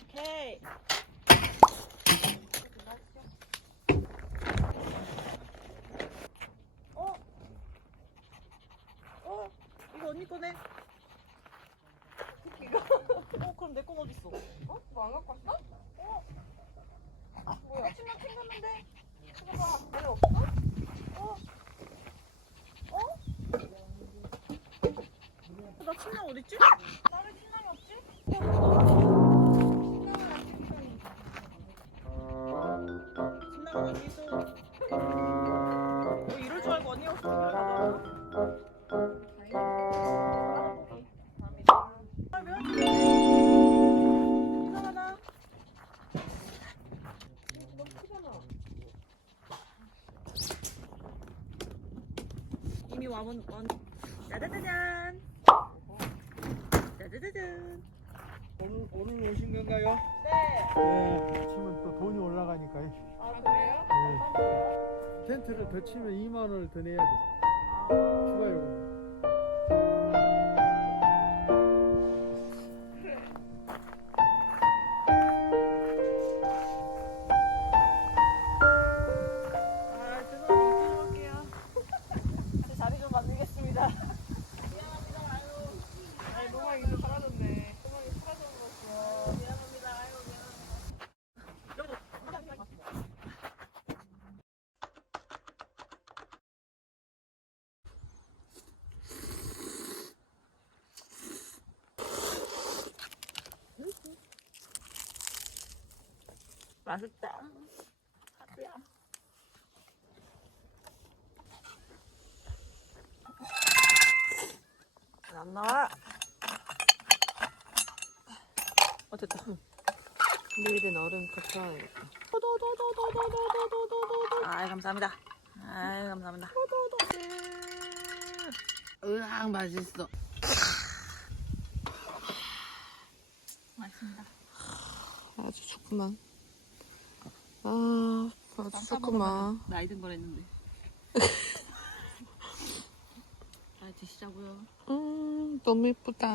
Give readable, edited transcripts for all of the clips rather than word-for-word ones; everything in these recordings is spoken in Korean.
오케이. 이거 언니 거네. 이거. 그럼 내 건 어딨어? 너 안 갖고 왔어? 뭐야? 침낭 챙겼는데. 이거 봐. 왜 없어? 나 침낭 어딨지? 다른 신랑이 없지? 침낭은 어디 있어? 이럴 줄 알고 언니 없으면 가져왔나? 이상하다. 너무 크잖아. 이미 와본 짜자자잔. 짜자자잔. 오늘 오신 건가요? 네. 네, 치면 또 돈이 올라가니까. 아, 그래요? 네. 텐트를 더 치면 2만 원을 더 내야 돼. 추가 요금. 아, 죄송합니다. 이쪽으로 갈게요. 제 자리 좀 만들겠습니다. 미안합니다. 아유. 아니, 노망 이제 사라졌네. 노망이 사라져버렸어. 미안합니다. 아유, 미안합니다. 맛있다. 하루야. 안 나와. 됐다. 내일은 얼음 걷어야겠다. 아이, 감사합니다. 아이, 감사합니다. 으악, 맛있어. 맛있습니다. 아주 좋구만. 아주 좋구만. 나이 든 거랬는데. 잘 드시자고요. 너무 예쁘다.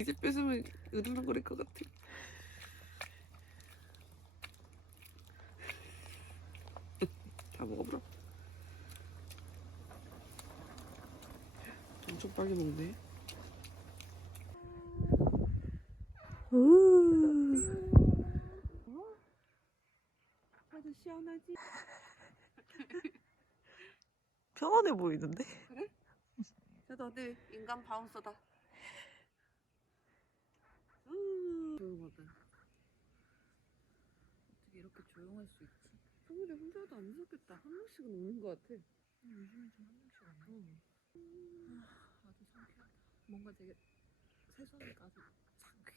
이제 뺏으면 으르렁거릴 것 같아. 다 먹어보라. 엄청 빨리 먹네. 아주 시원하지? 편안해 보이는데? 야, 너네 인간 바운서다. 조용하다. 어떻게 이렇게 조용할 수 있지? 평일에 혼자도 안 무섭겠다. 한 명씩은 오는 것 같아. 요즘엔 좀 한 명씩 안 와. 아주 상쾌하다. 뭔가 되게 세수하니까 아주 상쾌.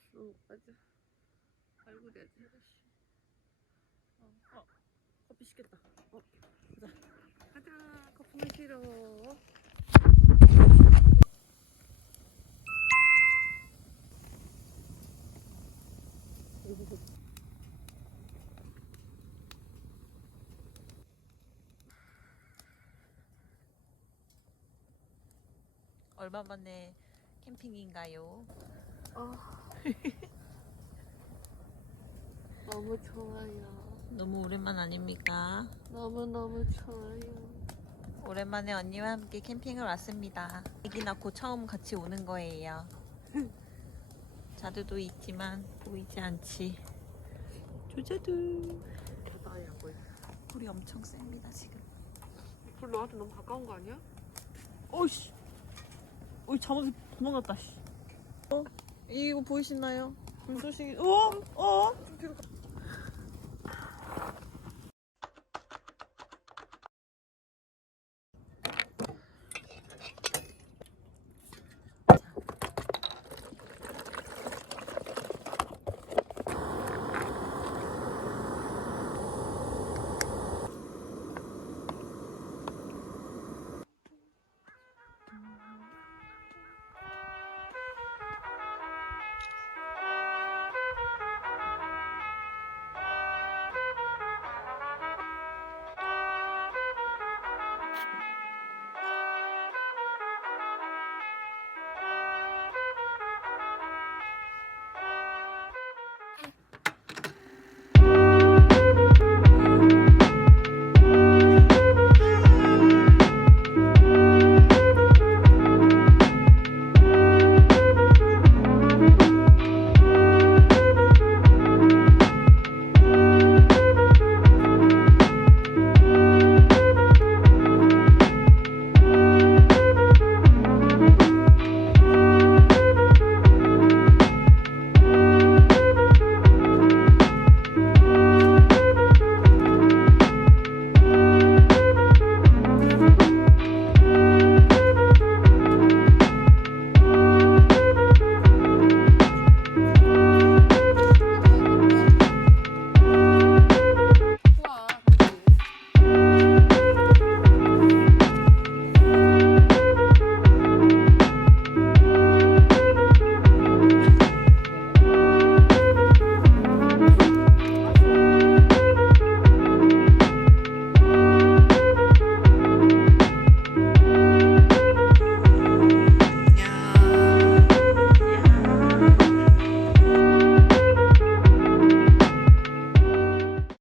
맞아. 발굴해야지. 커피 시켰다. 가자. 가자. 커피 마시러. 얼마 만에 캠핑인가요? 너무 좋아요. 너무 오랜만 아닙니까? 너무너무 좋아요. 오랜만에 언니와 함께 캠핑을 왔습니다. 애기 낳고 처음 같이 오는 거예요. 자두도 있지만 보이지 않지. 조자두. 바다에 안 보여. 불이 엄청 셉니다 지금. 불 너한테 너무 가까운 거 아니야? 어이씨. 어이 잘못해 도망갔다. 씨. 이거 보이시나요? 불 쏘시기.